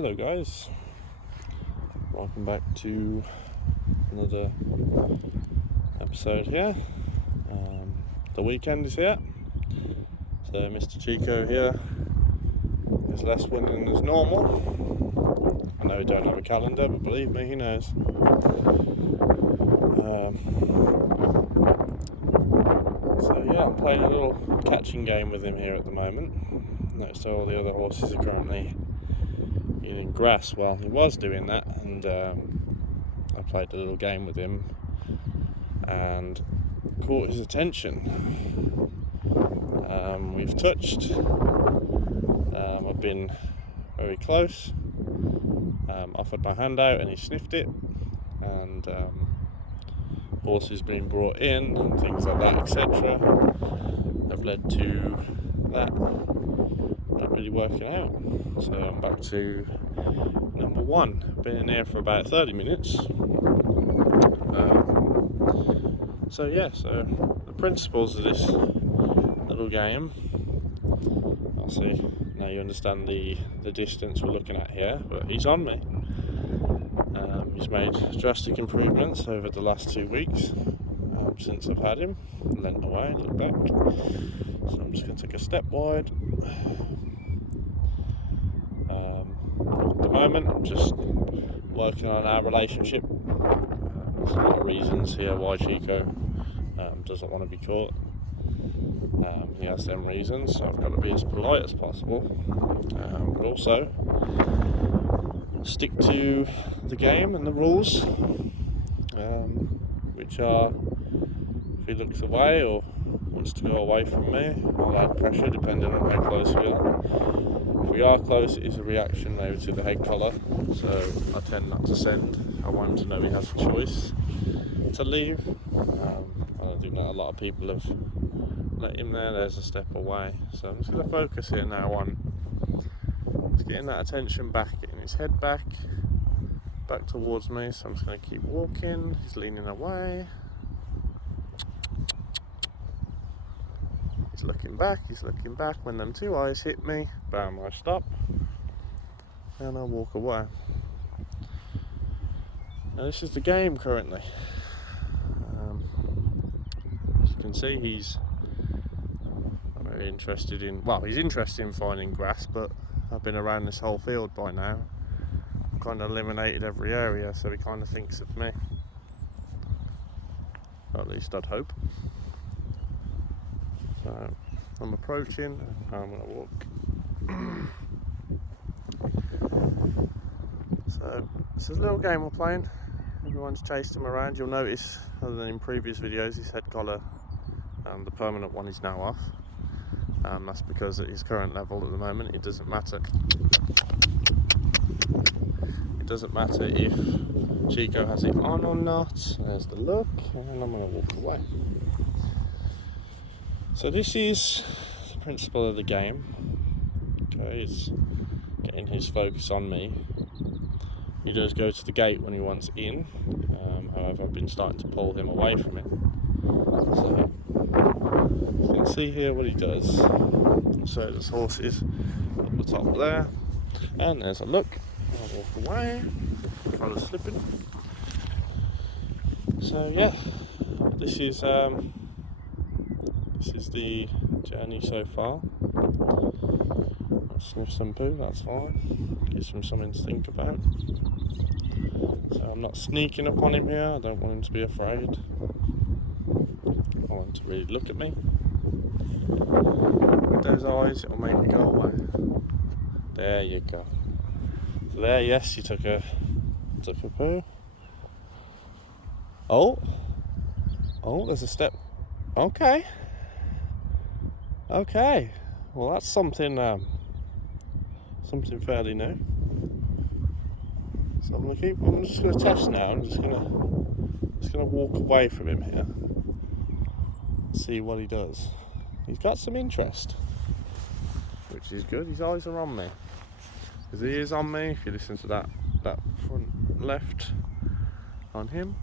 Hello guys, welcome back to another episode here. The weekend is here, so Mr. Chico here is less winning as normal. I know he don't have a calendar, but believe me, he knows. So yeah, I'm playing a little catching game with him here at the moment. Next to all the other horses are currently eating grass. Well, he was doing that, and I played a little game with him and caught his attention. We've touched. I've been very close. Offered my hand out and he sniffed it, and horses being brought in and things like that, etc., have led to that not really working out. So I'm back to number one. Been in here for about 30 minutes. So the principles of this little game, I'll see. Now you understand the distance we're looking at here, but he's on me. He's made drastic improvements over the last 2 weeks since I've had him. Leant away, look back. So I'm just going to take a step wide. At the moment, I'm just working on our relationship. There's a lot of reasons here why Chico doesn't want to be caught. He has them reasons, so I've got to be as polite as possible, but also stick to the game and the rules, which are, if he looks away or wants to go away from me, I'll add pressure depending on how close we are. If we are close, it is a reaction over to the head collar, so I tend not to send. I want him to know he has a choice to leave. I don't think that a lot of people have let him there. There's a step away, so I'm just going to focus here now on just getting that attention back, getting his head back towards me. So I'm just going to keep walking. He's leaning away, he's looking back. When them two eyes hit me, bam, I stop and I walk away. Now this is the game currently. As you can see, he's very interested in, he's interested in finding grass, but I've been around this whole field by now. I've kind of eliminated every area, so he kind of thinks of me. Or at least I'd hope. So I'm approaching, and I'm going to walk. So this is a little game we're playing. Everyone's chased him around. You'll notice, other than in previous videos, his head collar, the permanent one, is now off. That's because at his current level at the moment, it doesn't matter. It doesn't matter if Chico has it on or not. There's the look, and I'm going to walk away. So this is the principle of the game. Okay, it's getting his focus on me. He does go to the gate when he wants in. However, I've been starting to pull him away from it. So you can see here what he does. So this horse is up the top there, and there's a look. I'll walk away, collar slipping. So yeah, this is the journey so far. I'll sniff some poo, that's fine. Gives him something to think about. So I'm not sneaking up on him here. I don't want him to be afraid. I want him to really look at me. With those eyes, it'll make me go away. There you go. So there, yes, he took a poo. Oh, there's a step. Okay. Well, that's something fairly new. So I'm just gonna test now. I'm just gonna walk away from him here. See what he does. He's got some interest, which is good. His eyes are on me, because he is on me. If you listen to that front left on him,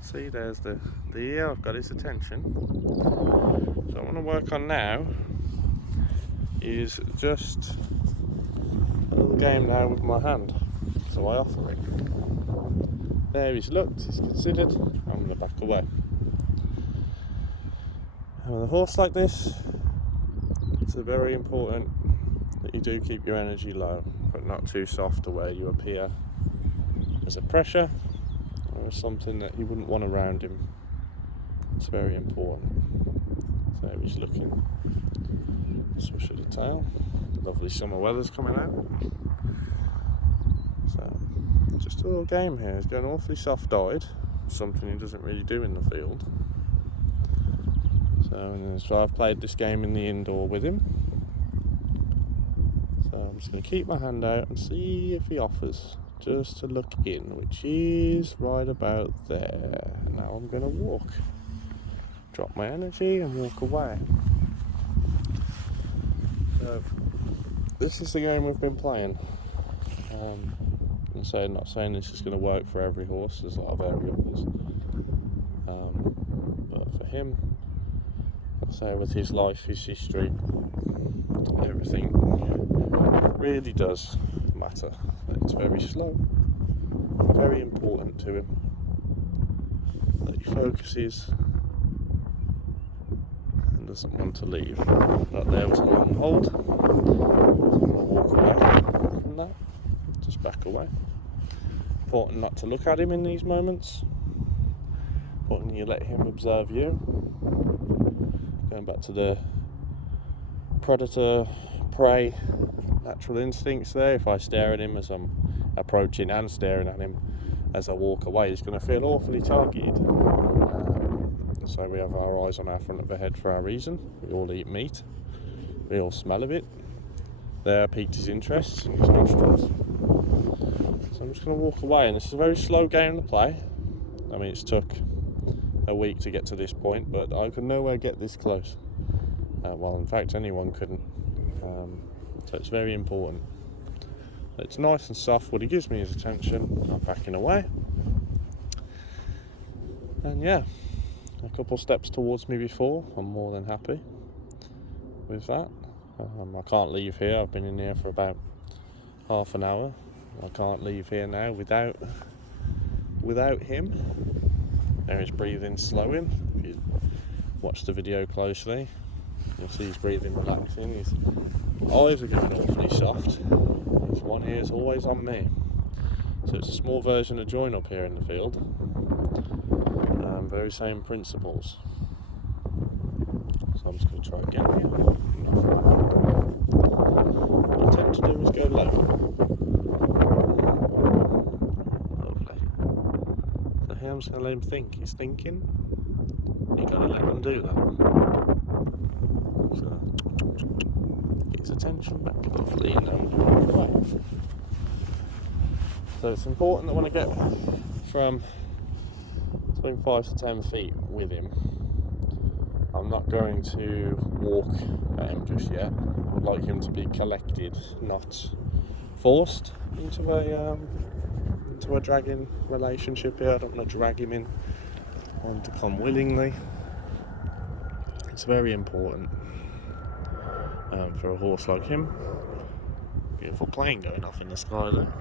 see, there's the ear. I've got his attention. So what I want to work on now is just a little game now with my hand, so I offer it. There he's looked, he's considered, I'm going to back away. And with a horse like this, it's very important that you do keep your energy low, but not too soft to where you appear as a pressure or something that you wouldn't want around him. It's very important. So he's looking, swish of the tail, lovely summer weather's coming out. So just a little game here. He's going awfully soft-eyed, something he doesn't really do in the field. So I've played this game in the indoor with him. So I'm just going to keep my hand out and see if he offers just to look in, which is right about there. Now I'm going to walk, drop my energy and walk away. So this is the game we've been playing. I'm not saying this is going to work for every horse. There's a lot of variables. But for him, I'd say with his life, his history, everything really does matter. It's very slow, very important to him that he focuses and doesn't want to leave. That there was a long hold. So I'm going to walk away from that, just back away. Important not to look at him in these moments. Important you let him observe you. Going back to the predator prey natural instincts there. If I stare at him as I'm approaching and staring at him as I walk away, he's going to feel awfully targeted. So we have our eyes on our front of the head for our reason. We all eat meat. We all smell of it. There piqued his interest in his nostrils. So I'm just going to walk away, and this is a very slow game to play. I mean, it's took a week to get to this point, but I could nowhere get this close. Well, in fact, anyone couldn't. So it's very important. It's nice and soft. When he gives me his attention, I'm backing away. And yeah, a couple steps towards me before, I'm more than happy with that. I can't leave here. I've been in here for about half an hour. I can't leave here now without him. There his breathing slowing. If you watch the video closely, you'll see his breathing relaxing. His eyes are getting awfully soft. His one ear is always on me. So it's a small version of join up here in the field. Very same principles. So I'm just going to try again here. What I tend to do is go low. Lovely. So here I'm just going to let him think. He's thinking. You've got to let him do that. So get his attention back lovely and then walk away. So it's important that when I get from between 5 to 10 feet with him, I'm not going to walk at him just yet. I would like him to be collected, not forced into a dragging relationship here. I don't want to drag him in. I want him to come willingly. It's very important for a horse like him. Beautiful plane going off in the sky there.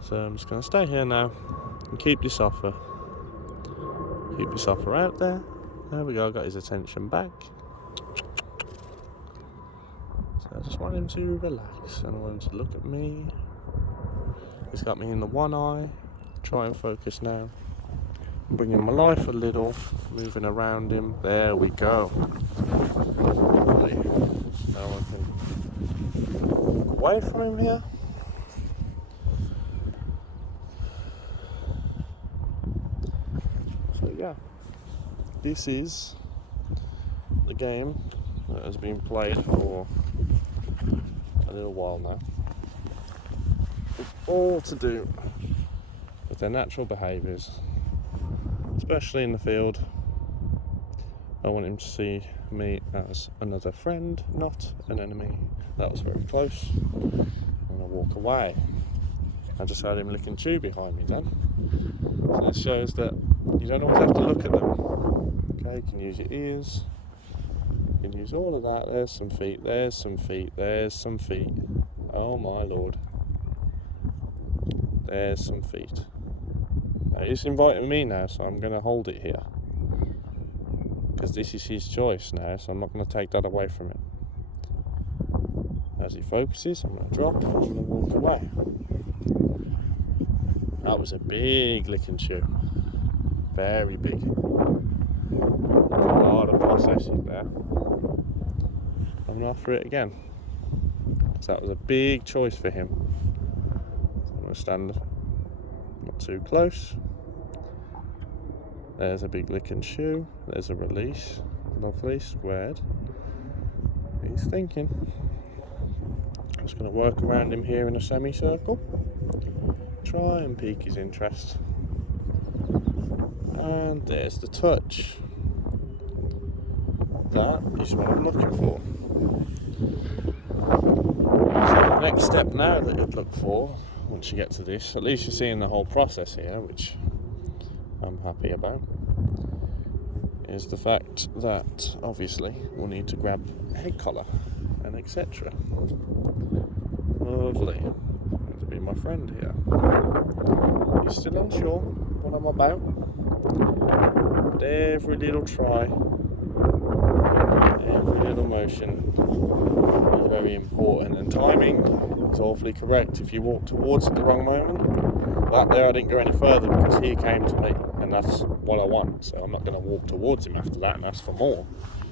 So I'm just going to stay here now and keep this offer. Keep this offer out there. There we go, I got his attention back. So I just want him to relax and I want him to look at me. He's got me in the one eye. Try and focus now. Bring him my life a little, moving around him. There we go. Lovely. Now I can walk away from him here. So yeah, this is the game that has been played for a little while now. It's all to do with their natural behaviours, especially in the field. I want him to see me as another friend, not an enemy. That was very close. I'm going to walk away. I just heard him licking chew behind me then. So this shows that you don't always have to look at them. Okay, you can use your ears, You can use all of that. There's some feet, there's some feet, there's some feet. Oh my lord. There's some feet. Now, he's inviting me now, so I'm going to hold it here. Because this is his choice now, so I'm not going to take that away from him. As he focuses, I'm going to drop and I'm going to walk away. That was a big lick and chew. Very big. A lot of processing there. I'm going to offer it again. Because that was a big choice for him. So I'm going to stand not too close. There's a big lick and chew. There's a release. Lovely, squared. He's thinking. I'm just going to work around him here in a semicircle. Try and pique his interest. And there's the touch. That is what I'm looking for. So the next step now that you'd look for, once you get to this, at least you're seeing the whole process here, which I'm happy about, is the fact that obviously we'll need to grab a head collar and etc. Lovely. Going to be my friend here. He's still unsure what I'm about, but every little try, every little motion is very important, and timing is awfully correct. If you walk towards at the wrong moment, that there I didn't go any further because he came to me, and that's what I want. So I'm not going to walk towards him after that and ask for more.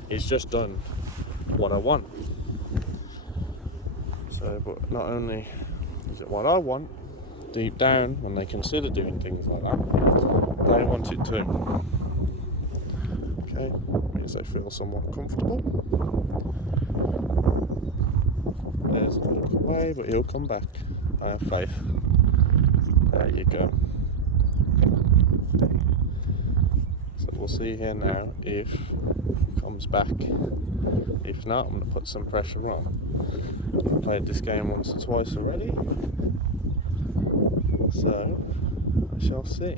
He's just done what I want. So, but not only is it what I want, deep down, when they consider doing things like that, they want it too. Okay, means they feel somewhat comfortable. There's a walk away, but he'll come back. I have faith. There you go. So we'll see here now if he comes back. If not, I'm going to put some pressure on. I've played this game once or twice already, so I shall see.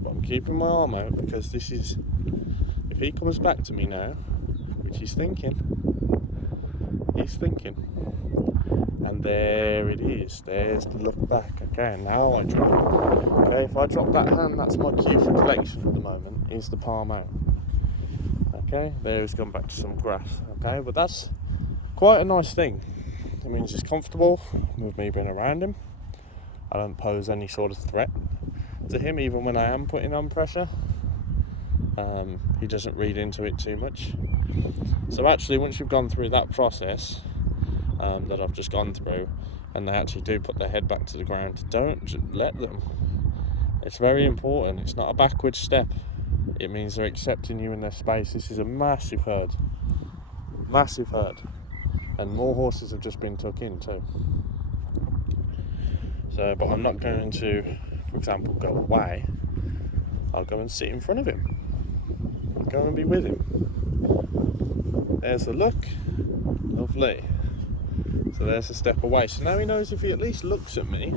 But I'm keeping my arm out because this is, if he comes back to me now, which he's thinking, and there it is, there's the look back. Okay, now I drop. Okay, if I drop that hand, that's my cue for collection at the moment, is the palm out. Okay, there he's gone back to some grass. Okay, but that's quite a nice thing. It means he's comfortable with me being around him. I don't pose any sort of threat to him, even when I am putting on pressure. He doesn't read into it too much. So actually, once you've gone through that process that I've just gone through, and they actually do put their head back to the ground, don't let them. It's very important. It's not a backward step. It means they're accepting you in their space. This is a massive herd. Massive herd. And more horses have just been took in too. So, but I'm not going to, for example, go away. I'll go and sit in front of him. I'll go and be with him. There's the look. Lovely. So there's a step away. So now he knows if he at least looks at me,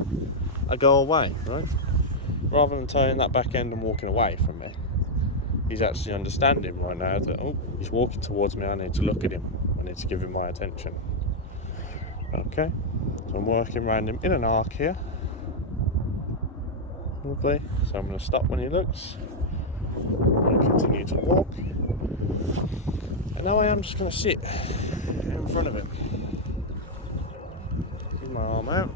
I go away, right? Rather than turning that back end and walking away from me. He's actually understanding right now that, oh, he's walking towards me, I need to look at him. I need to give him my attention. Okay, so I'm working around him in an arc here. Lovely. So I'm going to stop when he looks. I'm going to continue to walk. And now I am just going to sit in front of him. Give my arm out.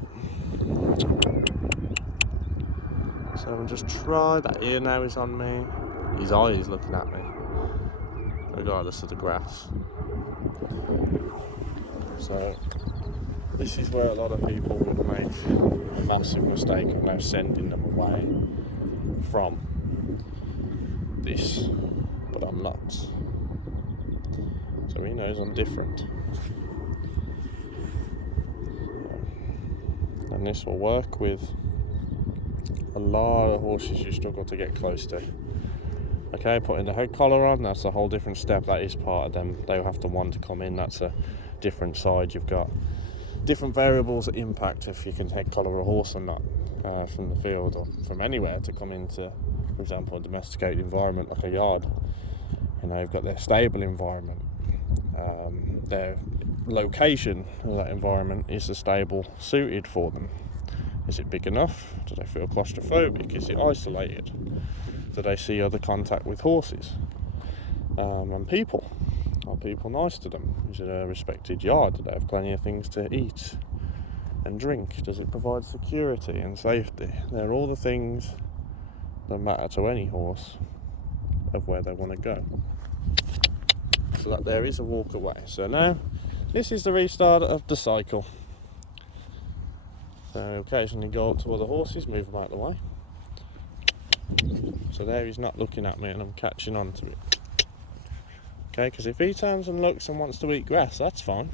So I'll just try, that ear now is on me. His eye is looking at me, regardless of the grass. So this is where a lot of people would make a massive mistake of now sending them away from this, but I'm not. So he knows I'm different. And this will work with a lot of horses you struggle to get close to. Okay, putting the head collar on, that's a whole different step. That is part of them. They'll have to want to come in. That's a different side. You've got different variables that impact if you can head collar a horse or not from the field or from anywhere to come into, for example, a domesticated environment like a yard. You know, you've got their stable environment. their location of that environment is the stable suited for them. Is it big enough? Do they feel claustrophobic? Is it isolated? Do they see other contact with horses? And people? Are people nice to them? Is it a respected yard? Do they have plenty of things to eat and drink? Does it provide security and safety? They're all the things that matter to any horse of where they want to go. So that there is a walk away. So now this is the restart of the cycle. So occasionally go up to other horses, move them out of the way. So there he's not looking at me and I'm catching on to it. Okay, because if he turns and looks and wants to eat grass, that's fine.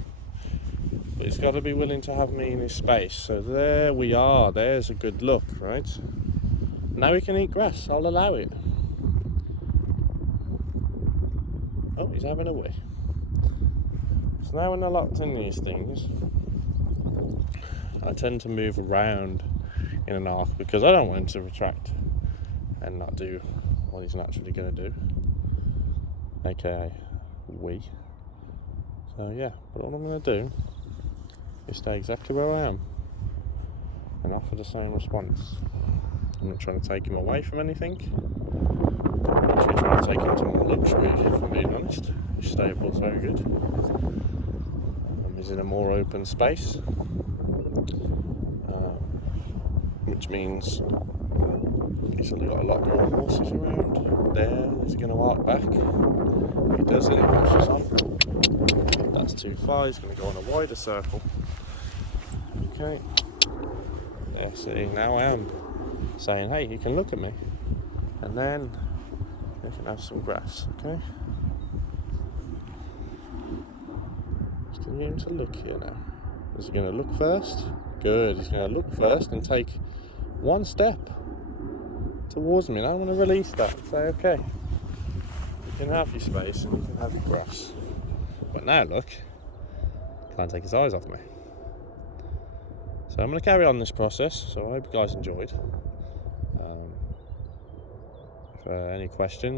But he's got to be willing to have me in his space. So there we are, there's a good look, right? Now he can eat grass, I'll allow it. Oh, he's having a wee. So now when I locked in these things, I tend to move around in an arc because I don't want him to retract and not do what he's naturally going to do, aka wee. So yeah, but all I'm going to do is stay exactly where I am and offer the same response. I'm not trying to take him away from anything. I'm actually trying to take him to more luxury, if I'm being honest. His stable's very good. He's in a more open space, which means he's only got a lot more horses around. There, he's going to arc back. If he doesn't, pushes on. That's too far, he's going to go on a wider circle. Okay. There, see, now I am saying, hey, you can look at me. And then you can have some grass, okay? Just getting him to look here now. Is he going to look first? Good, he's going to look first and take one step towards me. Now I'm going to release that and say, okay, you can have your space and you can have your grass. But now look, can't take his eyes off me. So I'm going to carry on this process, so I hope you guys enjoyed. If any questions,